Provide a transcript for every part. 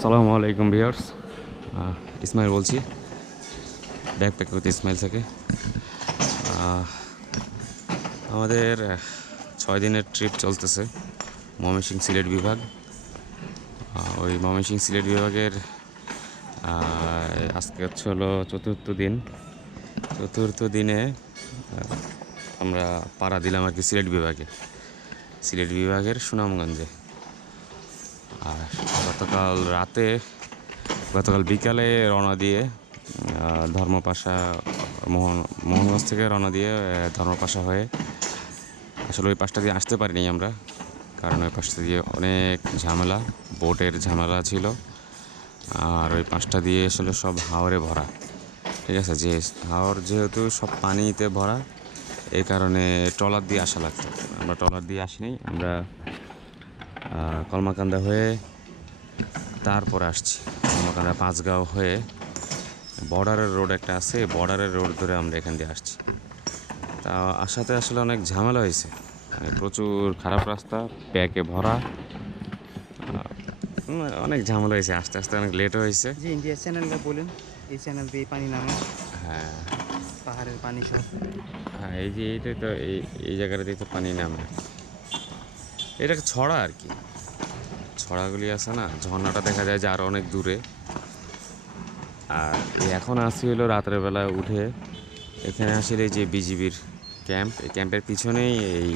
আসসালামু আলাইকুম ভিউয়ার্স। ইসমাইল বলছি। ব্যাকপ্যাক করতে ইসমাইল থেকে। আমাদের ছয় দিনের ট্রিপ চলতেছে ময়মনসিং সিলেট বিভাগ। ওই ময়মনসিং সিলেট বিভাগের আজকে হচ্ছে হলো চতুর্থ দিন। চতুর্থ দিনে আমরা পাড়া দিলাম আর কি সিলেট বিভাগে। সিলেট বিভাগের সুনামগঞ্জে। আর গতকাল রাতে, গতকাল বিকালে রওনা দিয়ে ধর্মপাশা, মোহন, মোহনগঞ্জ থেকে রওনা দিয়ে ধর্মপাশা হয়ে আসলে ওই পাশটা দিয়ে আসতে পারিনি আমরা, কারণ ওই পাশটা দিয়ে অনেক ঝামেলা, বোটের ঝামেলা ছিল, আর ওই পাশটা দিয়ে আসলে সব হাওরে ভরা, ঠিক আছে? যে হাওর যেহেতু সব পানিতে ভরা এই কারণে ট্রলার দিয়ে আসা লাগতো। আমরা ট্রলার দিয়ে আসিনি, আমরা কলমাকান্দা হয়ে তারপরে আসছি। কলমাকান্দা পাঁচগাঁও হয়ে বর্ডারের রোড একটা আছে বর্ডারের রোড ধরে আমরা এখান দিয়ে আসছি। তা আসাতে আসলে অনেক ঝামেলা হয়েছে। মানে প্রচুর খারাপ রাস্তা প্যাকে ভরা। অনেক ঝামেলা হয়েছে আস্তে আস্তে অনেক লেট হয়েছে। ইন্ডিয়া চ্যানেলটা বলুন। এই চ্যানেল দিয়ে পানি নামে। হ্যাঁ। পাহাড়ের পানি সব। হ্যাঁ এই যে এইটাই তো এই এই জায়গাটা দিয়ে তো পানি নামে। এটা ছড়া আর কি। ছড়াগুলি আছে না ঝর্ণাটা দেখা যায় যে আরও অনেক দূরে। আর এখন আসি হলো রাতের বেলা উঠে এখানে আসলে এই যে বিজিবির ক্যাম্প। এই ক্যাম্পের পিছনেই এই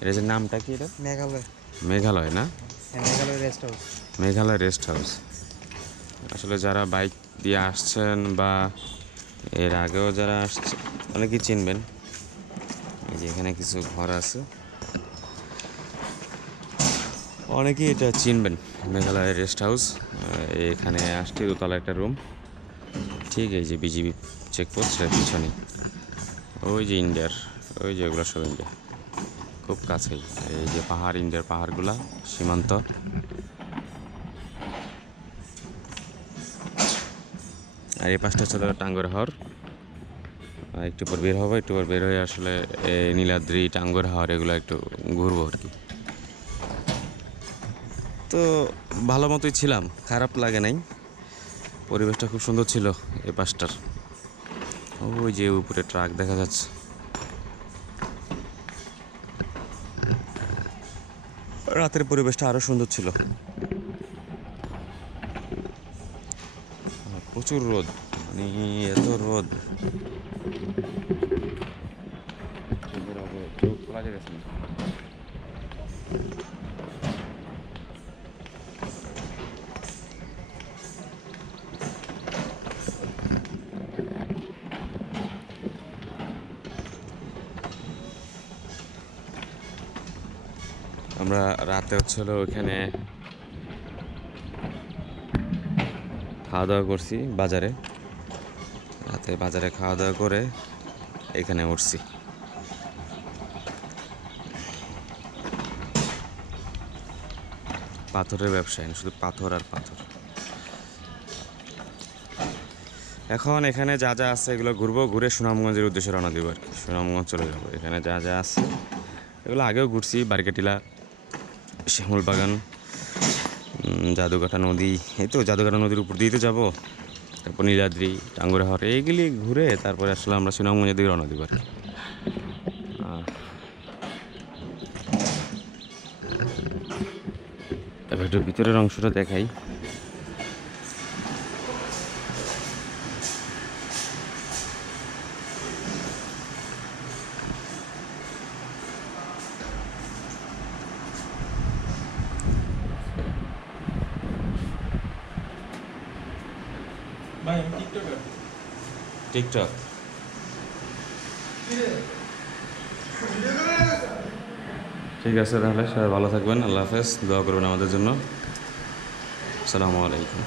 এটা যে নামটা কি এটা? মেঘালয়। মেঘালয় না? হ্যাঁ Meghalaya rest house Meghalaya rest house আসলে যারা বাইক দিয়ে আসছেন বা এর আগেও যারা আসছে অনেকেই চিনবেন। এই যে এখানে কিছু ঘর আছে। অনেকেই এটা চিনবেন। মেঘালয় রেস্ট হাউস এখানে আসছে দোতলা একটা রুম। ঠিক এই যে বিজিবি চেকপোস্ট সেটার পিছনে ওই যে ইন্ডিয়ার, ওই যে ওগুলো সব ইন্ডিয়া। খুব কাছেই। এই যে পাহাড়, ইন্ডিয়ার পাহাড়গুলা, সীমান্ত। আর এই পাশটা ছিল টাঙ্গর আর একটু পর বের হব, একটু পর বের হয়ে আসলে নীলাদ্রি, টাঙ্গর হাওর, এগুলো একটু ঘুরবো আর কি। তো ভালো মতোই ছিলাম, খারাপ লাগে নাই। পরিবেশটা খুব সুন্দর ছিল এই পাশটার। ওই যে উপরে ট্রাক দেখা যাচ্ছে। রাতের পরিবেশটা আরও সুন্দর ছিল। প্রচুর রোদ মানে এত রোদ। আমরা রাতে হচ্ছিল ওইখানে খাওয়া দাওয়া করছি বাজারে। রাতে বাজারে খাওয়া দাওয়া করে এখানে উঠছি। পাথরের ব্যবসায় শুধু পাথর আর পাথর। এখন এখানে যা যা আছে এগুলো ঘুরবো, ঘুরে সুনামগঞ্জের উদ্দেশ্যে রওনা দিব আর কি। সুনামগঞ্জ চলে যাব। এখানে যা যা আছে, এগুলো আগেও ঘুরছি, বারকাটিলা শ্যামল বাগান জাদুঘাটা নদী, এই তো জাদুঘাটা নদীর উপর দিয়েই তো যাব। তারপর নীলাদ্রি টাঙ্গুর হর এইগুলি ঘুরে তারপরে আসলে আমরা সুনামগঞ্জের দিকে রওনা দিব আর একটু ভিতরের অংশটা দেখাই। ভাই আমি টিকটকার টিকটক ঠিক আছে তাহলে সবাই ভালো থাকবেন আল্লাহ হাফেজ দোয়া করবেন আমাদের জন্য। আসসালামু আলাইকুম।